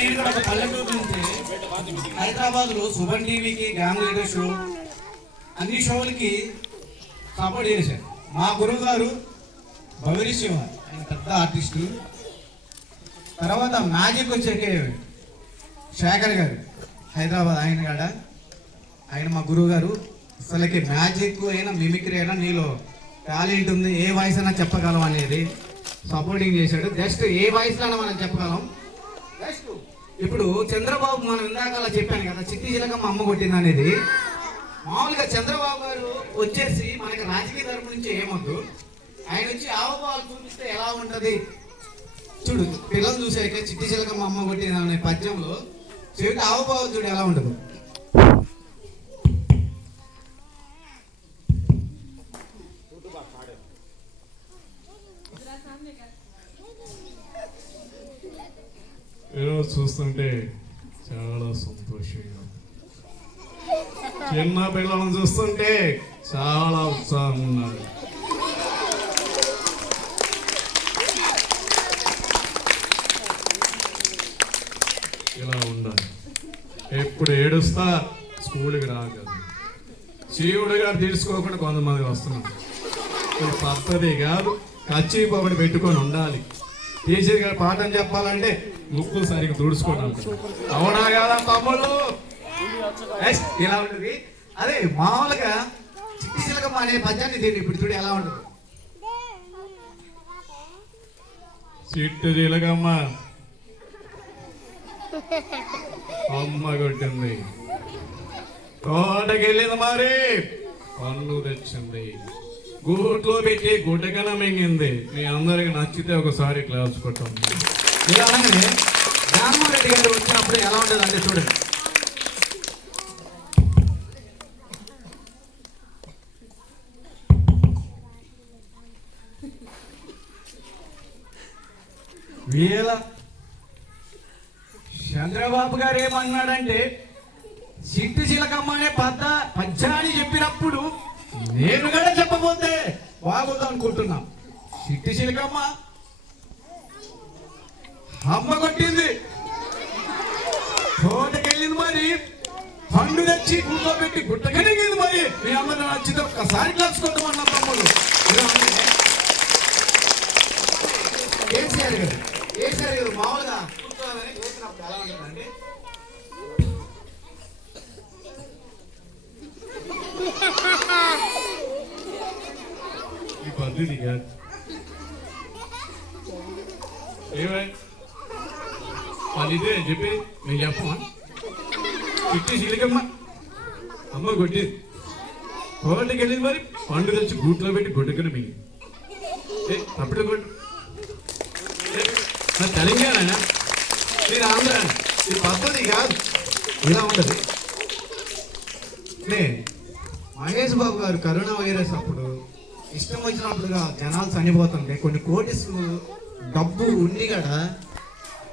నేను కూడా ఒక పల్లెటూరు నుంచి హైదరాబాద్లో సుమన్ టీవీకి గ్యాంగ్ లీడర్ షో అన్ని షోలకి సపోర్ట్ చేశారు. మా గురువు గారు భవిరి శివ ఆయన పెద్ద ఆర్టిస్టు. తర్వాత మ్యాజిక్ వచ్చాక శేఖర్ గారు హైదరాబాద్ ఆయన మా గురువు గారు. అసలుకి మ్యాజిక్ అయినా మిమిక్రీ అయినా నీలో టాలెంట్ ఉంది, ఏ వాయిస్ అయినా చెప్పగలం అనేది సపోర్టింగ్ చేశాడు. జస్ట్ ఏ వాయిస్లో అయినా మనం చెప్పగలం. జస్ట్ ఇప్పుడు చంద్రబాబు మనం ఇందాక అలా చెప్పాను కదా, చిట్టి చిలకమ్మ అమ్మ కొట్టింది అనేది. మామూలుగా చంద్రబాబు గారు వచ్చేసి మనకి రాజకీయ తరపు నుంచి ఏమొద్దు, ఆయన వచ్చి ఆవుపాలు చూపిస్తే ఎలా ఉంటుంది చూడు. పిల్లలు చూసాక చిట్టి చిలకమ్మ అమ్మ కొట్టింది అనే పద్యంలో చెవిటి ఆవుపాలు చూడు ఎలా ఉంటుంది. ఈరోజు చూస్తుంటే చాలా సంతోషంగా, చిన్న పిల్లలను చూస్తుంటే చాలా ఉత్సాహం ఉన్నారు. ఇలా ఉండాలి. ఎప్పుడు ఏడుస్తా స్కూల్కి రాగలదు. శివుడు గారు తీసుకోకుండా కొంతమంది వస్తున్నాం. పద్ధతి కాదు. కచ్చిపు ఒకటి పెట్టుకొని ఉండాలి. టీచర్ గారు పాఠం చెప్పాలంటే ముక్కులు సరిగ్గా తుడుచుకోవడం. అవునా కదా తమ్ముళ్ళు? ఇలా ఉంటుంది. అదే మామూలుగా చిట్టి చిలకమ్మ అనే పద్యాన్ని దీన్ని ఇప్పుడు చూడు ఎలా ఉంటుంది. చిట్టు చిలకమ్మ అమ్మ కొట్టింది, తోటకెళ్ళింది, మరి పన్ను తెచ్చింది, గూట్లో పెట్టి గుడ్డకన మింగింది. మీ అందరికి నచ్చితే ఒకసారి క్లాస్ కొట్టండి. ఇలా అనగానే జగన్మోహన్ రెడ్డి గారు వచ్చినప్పుడు ఎలా ఉంటుంది అంటే చూడండి. వీళ్ళ చంద్రబాబు గారు ఏమన్నాడంటే చిట్టి చిలకమ్మ అనే పద్యాన్ని చెప్పినప్పుడు నేను కూడా చెప్పబోతే బాగుంది అనుకుంటున్నాం. చిట్టి చిలకమ్మ అమ్మ కొట్టింది, తోటకెళ్ళింది, మరి పండు తెచ్చి కూర్చోబెట్టి గుట్టకెళ్ళింది. మరి మీ అమ్మని నచ్చితే ఒక్కసారి క్లాస్ కొట్టమన్నా తమ్ముడు. కేసీఆర్ గారు మామూలుగా కూర్చోవాలని చేసినప్పుడు ఎలా ఉంటుందండి. ఈ పద్ధతి కాదు. ఏమై అది ఇదే చెప్పి మేము చెప్పమా? చిట్టి చిలకమ్మ అమ్మ కొట్టి తోటకి వెళ్ళింది, మరి పండు తెచ్చి గూట్లో పెట్టి గొడ్డుకుని మింగి. అప్పుడు కొట్టు తెలంగాణ, నేను ఆంధ్ర. ఈ పద్ధతి కాదు. ఇలా ఉండదు. మహేష్ బాబు గారు కరోనా వైరస్ అప్పుడు ఇష్టం వచ్చినప్పుడుగా జనాలు చనిపోతుంటే కొన్ని కోటీసులు డబ్బు ఉండి కూడా